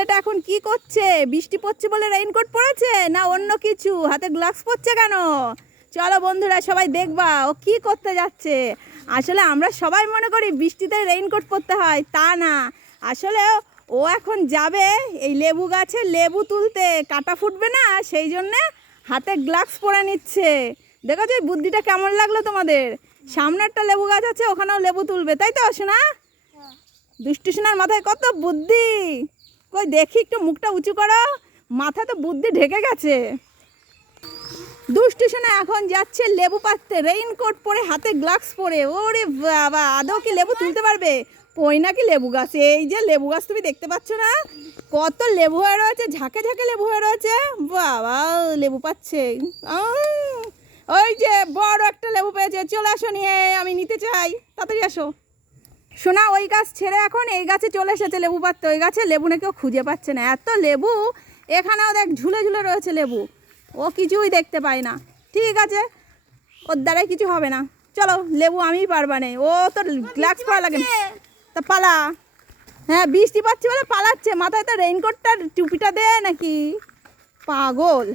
ছেলেটা এখন কি করছে? বৃষ্টি পড়ছে বলে রেইনকোট পরেছে না অন্য কিছু? হাতে গ্লাভস পরছে কেন? চলো বন্ধুরা সবাই দেখবা ও কি করতে যাচ্ছে। আসলে আমরা সবাই মনে করি বৃষ্টিতে রেইনকোট পরতে হয়, তা না। আসলে ও এখন যাবে এই লেবু গাছে লেবু তুলতে, কাটা ফুটবে না, সেই জন্যে হাতে গ্লাভস পরে নিচ্ছে। দেখো যে বুদ্ধিটা কেমন লাগলো তোমাদের? সামনে একটা লেবু গাছ আছে, ওখানেও লেবু তুলবে, তাই তো সোনা? দুষ্টু সোনার মাথায় কত বুদ্ধি। কই দেখি একটু মুখটা উঁচু করো, মাথায় তো বুদ্ধি ঢেকে গেছে। দুষ্টু সোনা এখন যাচ্ছে লেবু পাড়তে, রেইনকোট পরে হাতে গ্লাভস পরে। ওরে বাবা, আদৌ কি লেবু তুলতে পারবে? পই নাকি লেবু গাছ? এই যে লেবু গাছ তুমি দেখতে পাচ্ছ না, কত লেবু হয়ে রয়েছে, ঝাঁকে ঝাঁকে লেবু হয়ে রয়েছে। বাবা লেবু পাচ্ছে। ওই যে বড় একটা লেবু পেয়েছে, চলে আসো নিয়ে, আমি নিতে চাই, তাড়াতাড়ি আসো। শোনা ওই গাছ ছেড়ে এখন এই গাছে চলে এসেছে লেবু পাড়তে। ওই গাছে লেবু না কেউ খুঁজে পাচ্ছে না, এত লেবু। এখানেও দেখ ঝুলে ঝুলে রয়েছে লেবু, ও কিছুই দেখতে পায় না। ঠিক আছে, ওর দ্বারাই কিছু হবে না। চলো লেবু আমিই পারবা নেই, ও তো গ্লাভস পরা লাগে না। তা পালা। হ্যাঁ বৃষ্টি পাচ্ছে বলে পালাচ্ছে, মাথায় তো রেইনকোটটা টুপিটা দে নাকি, পাগল।